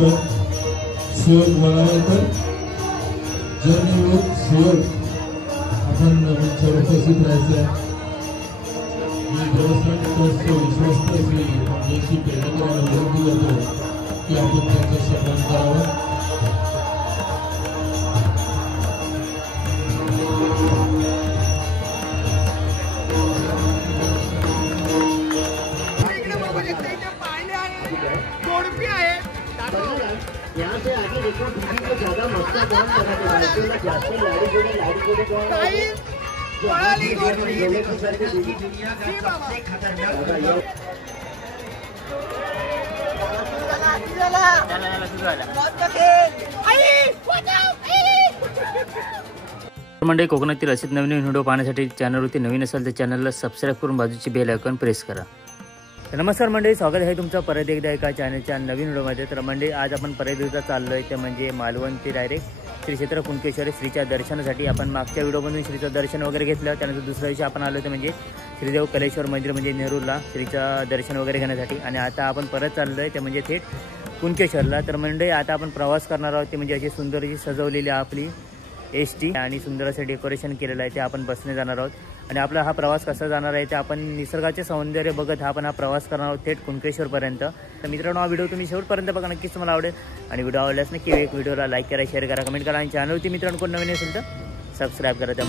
सुयोग वळावकर जनयुवक सुयोग आपण मंचावर उपस्थित राहायचं आहे। मी देवस्थान ट्रस्ट विश्वस्त श्री जयश्री पेडणेकरांना विनंती करतो की आपण त्यांचा सन्मान करावा। यहाँ से आगे देखो किसी को ज्यादा मस्ता कौन कराते हैं जाते लाड़ी गोड़े कौन पढ़ाली गोड़े की सर के दुनिया का सबसे खतरनाक मंडळी कोकणातील असेच नवीन व्हिडिओ पाहण्यासाठी चॅनलवरती नवीन असाल तर चॅनलला सबस्क्राइब करून बाजूची बेल आयकॉन प्रेस करा। नमस्कार मंडळी, स्वागत आहे तुमचं परत एकदा एका चॅनलच्या नवीन व्हिडिओमध्ये। तर मंडळी आज आपण परत एकदा चाललो आहे ते म्हणजे मालवण ते डायरेक्ट श्री क्षेत्र कुणकेश्वरी श्रीच्या दर्शनासाठी। आपण मागच्या व्हिडिओमधून श्रीचं दर्शन वगैरे घेतलं, त्यानंतर दुसऱ्या दिवशी आपण आलो ते म्हणजे श्रीदेव कलेश्वर मंदिर म्हणजे नेरूरला श्रीचं दर्शन वगैरे घेण्यासाठी। आणि आता आपण परत चाललो आहे ते म्हणजे थेट कुणकेश्वरला। तर मंडळी आता आपण प्रवास करणार आहोत ते म्हणजे अशी सुंदर अशी सजवलेली आपली एसटी आणि सुंदर असं डेकोरेशन केलेलं आहे ते आपण बसने जाणार आहोत। आणि आपला हा प्रवास कसा जाणार आहे ते आपण निसर्गाचे सौंदर्य बघत आपण हा प्रवास करणार आहोत थेट कुणकेश्वरपर्यंत। तर मित्रांनो, हा व्हिडिओ तुम्ही शेवटपर्यंत बघा, नक्कीच तुम्हाला आवडेल। आणि व्हिडिओ आवडल्यास नक्की एक व्हिडिओला लाईक करा, शेअर करा, कमेंट करा। आणि चॅनलवरती मित्रांनो कोण नवीन असेल तर सबस्क्राईब करा।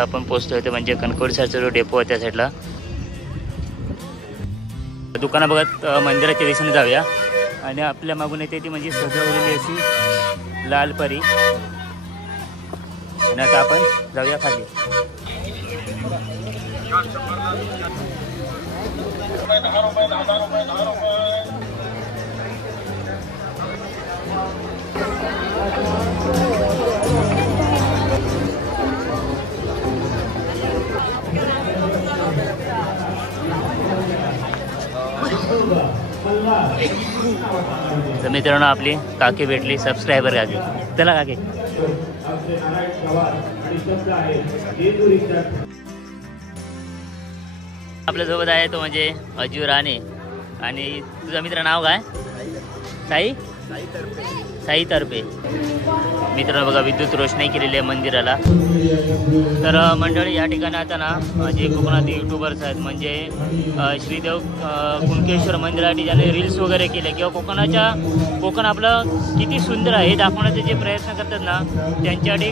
आपण पोहोचतोय ते म्हणजे कणकवलीचा जो डेपो आहे त्या साईडला। दुकानं बघत मंदिराच्या दिशेने जाऊया। आणि आपल्या मागून येते ती म्हणजे सजवलेली अशी लाल परी। आणि आता आपण जाऊया खाली। तर मित्रांनो, आपली काकी भेटली, सबस्क्रायबर काकी। चला काकी। आपल्यासोबत आहे तो म्हणजे अजू राणे। आणि तुझं मित्र नाव काय? साई तर्फे। मित्रांनो बघा, विद्युत रोषणाई केलेली आहे मंदिराला। तर मंडळी या ठिकाणी आता ना जे कोकणातील यूट्यूबर्स आहेत म्हणजे श्रीदेव कुणकेश्वर मंदिरासाठी ज्याने रील्स वगैरे केले किंवा कोकण आपलं किती सुंदर आहे हे दाखवण्याचे जे प्रयत्न करतात ना, त्यांच्यासाठी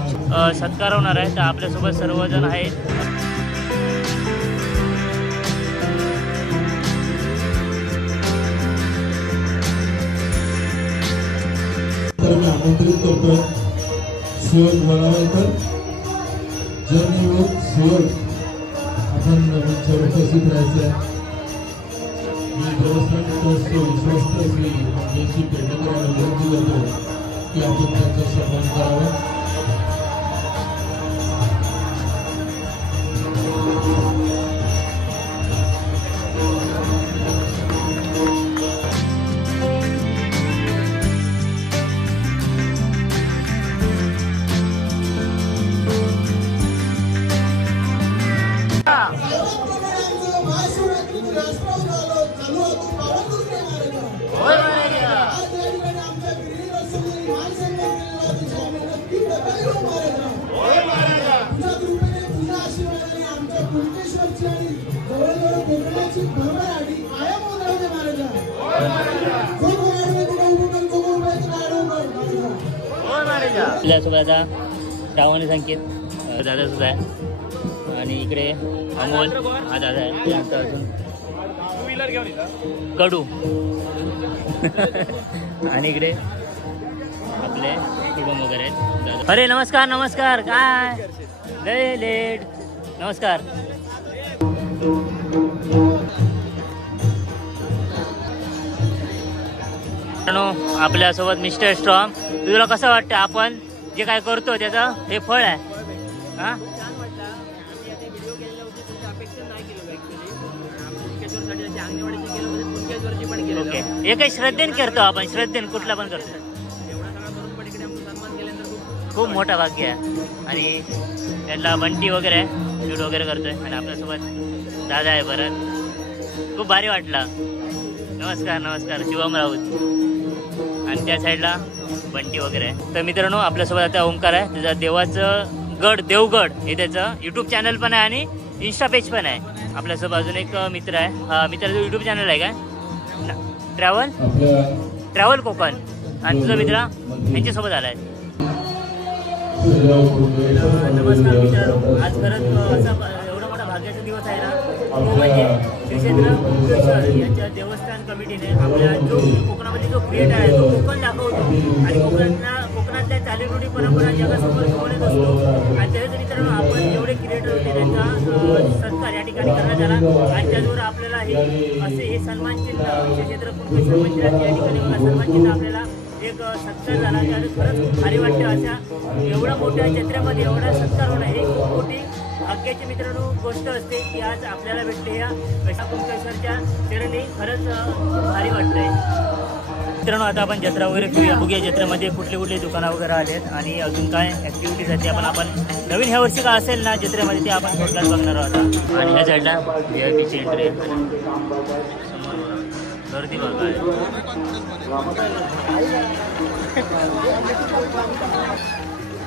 सत्कार होणार आहे। तर आपल्यासोबत सर्वजण आहेत। आमंत्रित करतो सुयोग वळावकर जनयुवक सुयोग आपण मंचावर उपस्थित राहायचं आहे। मी देवस्थान ट्रस्ट विश्वस्त श्री जयश्री पेडणेकरांना विनंती करतो की आपण त्यांचा सन्मान करावा। आपल्यासोबत श्रावणी संकेत दादा सुद्धा आहे। आणि इकडे अमोल हा दादा आहे, त्यानंतर अजून कडू आणि इकडे आपले शुभम वगैरे आहेत दादा। अरे नमस्कार नमस्कार, काय लय लेट, नमस्कार। आपल्यासोबत मिस्टर स्ट्रॉंग. तुला कसं वाटतं आपण जे काय करतो त्याचं हे फळ आहे? हा ओके. हे काही श्रद्धेने करतो आपण, श्रद्धेने कुठला पण करतो. खूप मोठा भाग्य आहे. आणि त्याला बंटी वगैरे शूट वगैरे करतोय आणि आपल्यासोबत दादा आहे परत. खूप भारी वाटला. नमस्कार नमस्कार. शिवम राऊत आणि त्या साईडला बंटी वगैरे आहे. तर मित्रांनो आपल्यासोबत आता ओमकार आहे. त्याचा देवाचं गड देवगड हे त्याचं यूट्यूब चॅनल पण आहे आणि इंस्टा पेज पण आहे. आपल्यासोबत अजून एक मित्र आहे. मित्राचं यूट्यूब चॅनल आहे काय? ट्रॅव्हल कोकण. आणि तुझा मित्र यांच्यासोबत आलाय. नमस्कार मित्रांनो. आज खरंच असा एवढा मोठा भाग्याचा दिवस आहे ना, तो म्हणजे श्री क्षेत्र कुंकेश्वर यांच्या देवस्थान कमिटीने आपल्या जो कोकणामध्ये जो क्रिएटर आहे तो कोकण दाखवतो आणि कोकणातल्या चालीरूढी परंपरा जगासमोर घेऊन येत असतो. आणि त्यावेळेस मित्रांनो आपण जेवढे क्रिएटर होते त्यांचा सत्कार या ठिकाणी करण्यात आला. आणि त्याचबरोबर आपल्याला हे असे हे सन्मान चिन्ह श्री क्षेत्र कुंकेश्वर मंदिरात या ठिकाणी सन्मान चिन्ह आपल्याला एक सत्कार झाला. त्यावेळेस खरंच खूप भारी वाटतं. अशा एवढ्या मोठ्या जत्रेमध्ये एवढा सत्कार होणं हे खूप मोठी भाग्याची मित्रांनो गोष्ट असते की आज आपल्याला भेटले या कुंकेश्वरच्या चरणी. खरंच भारी वाटतंय. मित्रांनो आता आपण जत्रा वगैरे फिरूया, बघूया जत्रेमध्ये कुठले कुठले दुकानं वगैरे आलेत आणि अजून काय ॲक्टिव्हिटीज आहेत ते आपण नवीन ह्या वर्षी काय असेल ना जत्रेमध्ये ते आपण थोडक्यात बघणार आहोत. आणि ह्या साईडला VIP ची एंट्री आहे. गर्दी बघा.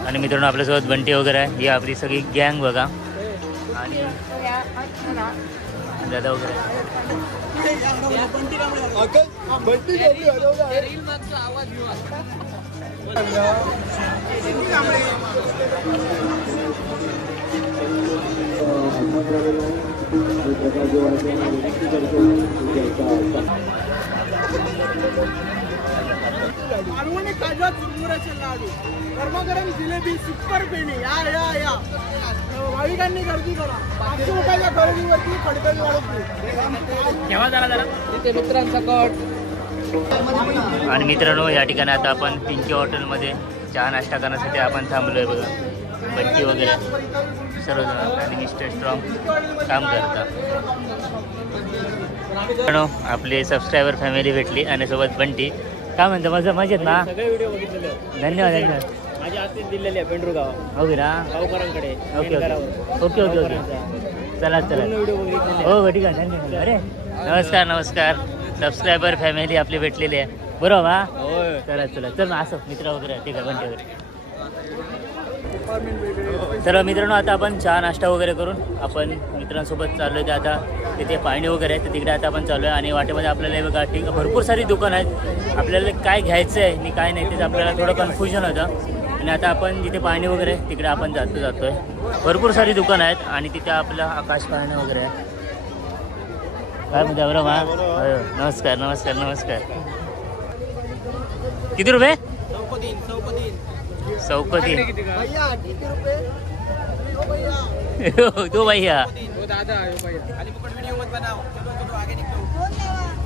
आणि मित्रांनो आपल्यासोबत बंटी वगैरे आहे. ही आपली सगळी गँग बघा. आणि दादा वगैरे मालवणी काजू चुरमुऱ्याचे लाडू, गरमागरम जिलेबी, सुपर पेणी. या या या भाविकांनी गर्दी करा. 500 रुपयाच्या खरेदीवरती खडकडी वाढवली. केव्हा जरा तिथे मित्रांसकट. आणि मित्रांनो या ठिकाणी आता आपण पिंकी हॉटेलमध्ये चहा नाश्ता करण्यासाठी आपण थांबलोय बघा. बंटी वगैरे सर्वजण आणि मिस्टर स्ट्रॉंग काम करतात. आपले सबस्क्रायबर फॅमिली भेटली आणि सोबत बंटी. काय म्हणतो माझं मजेत ना? सगळे व्हिडिओ बघितलेले. धन्यवाद धन्यवाद. माझी आत्तीच दिलेली आहे पेंडूर गाव. हो ना गावकरांकडे. Okay okay okay okay okay. चला चला. व्हिडिओ बघितलेले. हो ठीक आहे धन्यवाद. अरे नमस्कार नमस्कार. सबस्क्रायबर फॅमिली आपली भेटलेली आहे बरोबर. हा चला चला चल ना असं मित्र वगैरे ठीक आहे बंटी वगैरे. तर मित्रांनो आता आपण चहा नाश्ता वगैरे करून आपण मित्रांसोबत चाललो आहे. ते आता तिथे पाणी वगैरे आहे तर तिकडे आता आपण चालू आहे. आणि वाटेमध्ये आपल्याला बघा ठीक भरपूर सारी दुकानं आहेत. आपल्याला काय घ्यायचं आहे आणि काय नाही त्याचं आपल्याला थोडं कन्फ्युजन होतं. आणि आता आपण जिथे पाणी वगैरे तिकडे आपण जातोय. भरपूर सारी दुकानं आहेत आणि तिथे आपलं आकाश पाळणं वगैरे आहे. काय म्हणता बरं मा? नमस्कार नमस्कार नमस्कार. किती रुपये? चौकती. दो भैया.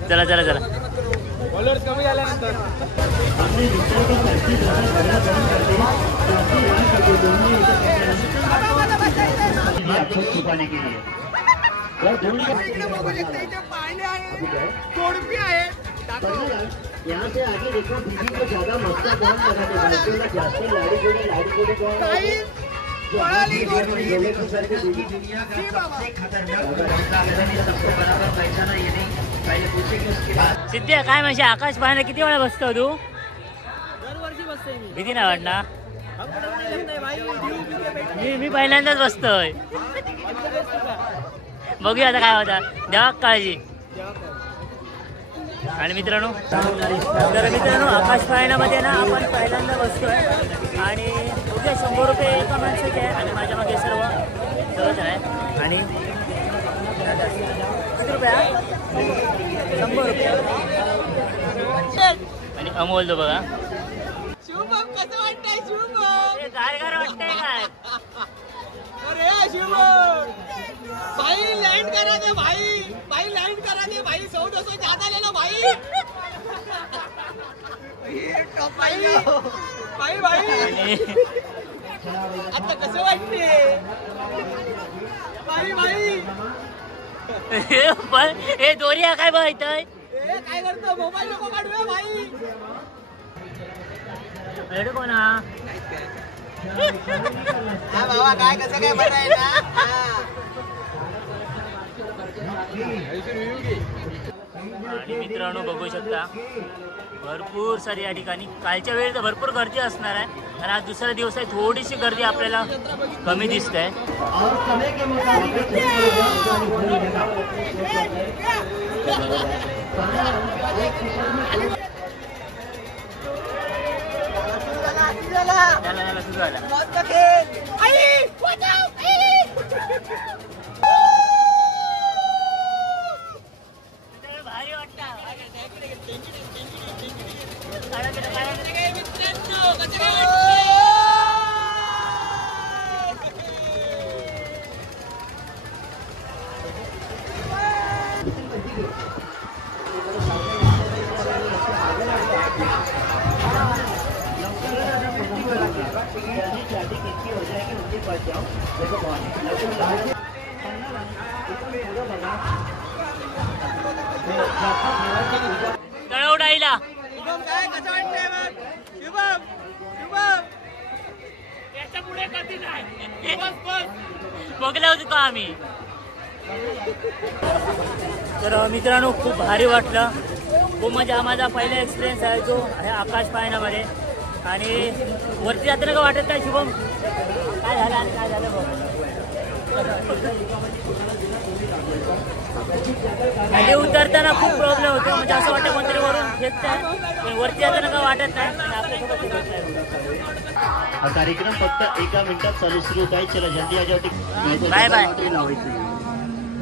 चला चला चला. कमी झाल्यानंतर यहाँ से आगे देखो दीदी को ज्यादा मस्ता कौन लगाने वाले जाते लाड़ी गोड़े कौन सबसे खतरनाक सबको बराबर पहचाना ये नहीं पहले पूछेंगे उसके बाद. सिद्ध्या काय म्हणजे आकाश पाहायला किती वेळा बसतो तू? दरवर्षी बसते मी. भीती नाही वाटणार? मी पहिल्यांदाच बसतोय. बघूया आता काय होता. द्या काळजी. आणि मित्रांनो आकाश पाळण्यामध्ये ना आपण पहिल्यांदा बसतोय आणि उद्या 100 रुपये एका माणसाचे आहे आणि माझ्या मागे सर्व सहज आहे. आणि किती रुपये? 100 रुपये. आणि अमोल तो बघा. शुभम कसं वाटतंय? शुभम काय वाटतंय काय? अरे शुभम भाई लैंड करा दे भाई, भाई लैंड करा दे भाई, 100-200 ज्यादा ले लो भाई। भाई भाई आता कसं वाटते भाई भाई? पण हे दोरिया काय बघतोय? काय करतो? मोबाईल नको काढूया भाई. अरे कोणा हा बाबा काय कसं काय बनायला? आणि मित्रांनो बघू शकता भरपूर सारी या ठिकाणी कालच्या वेळी तर भरपूर गर्दी असणार आहे, आणि आज दुसरा दिवस आहे, थोडीशी गर्दी आपल्याला कमी दिसत आहे. तळवडाईला काय कसं वाटतंय मग शुभम? शुभम याच्या पुढे कधी नाही. बस बस बघला होतो का आम्ही. तर मित्रांनो खूप भारी वाटलं, खूप म्हणजे माझा पहिला एक्सपिरियन्स आहे जो आहे आकाश पाळण्यामध्ये. आणि वरती जाताना का वाटत नाही शुभम? काय झालं आणि काय झालं बघ. खाली उतरताना खूप प्रॉब्लेम होतो, म्हणजे असं वाटतं कोणतरी वरून खेचत आहे, पण वरती जाताना का वाटत नाही. आणि आपल्यासोबत हा कार्यक्रम फक्त 1 मिनिटात चालू सुरू होत आहे. चला जल्दी आ जाओ. Bye bye.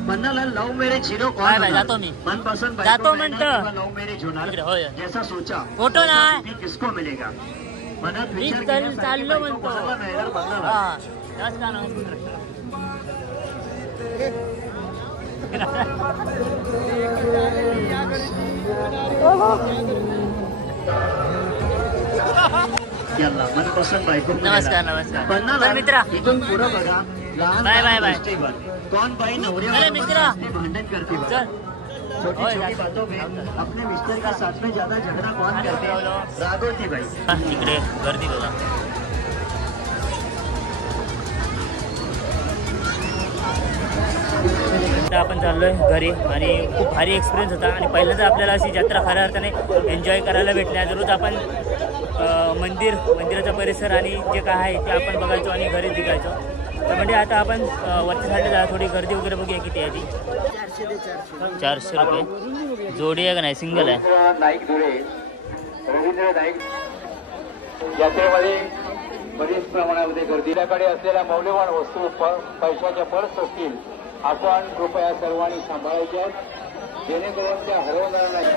पन्नाला love marriage hero bye bye. जातो मी, मनपसंद जातो म्हणतं. लव मॅरेज होणार होय. जैसा सोचा फोटो नाही किसको मिलेगा. मनात मी विचार केला चाललो म्हणतो. हा जास्त का नाही. याला मनपसंद बायको नमस्कार नमस्कार. पन्नाला तर मित्रा इथून पुढं बघा. लहान बाय बाय बाय. गोष्टीवर कौन बाई नवऱ्या अरे मित्रा. भांडण करते बघा. चल. छोटी छोटी बातों में अपने मिस्टर का साथ में ज्यादा झगड़ा कौन करते हैं? रागवती बाई. इकडे गर्दी बघा. आता आपण चाललोय घरी, आणि खूप भारी एक्सपिरियन्स होता. आणि पहिल्यांदा आपल्याला अशी जत्रा खऱ्या अर्थाने एन्जॉय करायला भेटल्या. रोज आपण मंदिराचा परिसर आणि जे काय आहे ते आपण बघायचो आणि घरी निघायचो. तर म्हणजे आता आपण वरच्या साईडला जा, थोडी गर्दी वगैरे बघूया किती आहे ती. 400 रुपये जोडी आहे का नाही, सिंगल आहे. नाईक धुळे, रवींद्र नाईक यात्रेमध्ये बरीच प्रमाणामध्ये गर्दीकडे असलेल्या मौल्यवान वस्तू पैशाच्या पर्स असतील आपण कृपया सर्वांनी सांभाळायच्या, जेणेकरून त्या हरवणार नाही.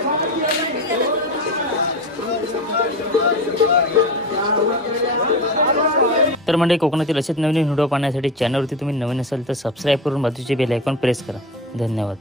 तर म्हणजे कोकणातील असेच नवीन व्हिडिओ पाहण्यासाठी चॅनलवरती तुम्ही नवीन असाल तर सबस्क्राईब करून बाजूचे बेल आयकॉन प्रेस करा. धन्यवाद.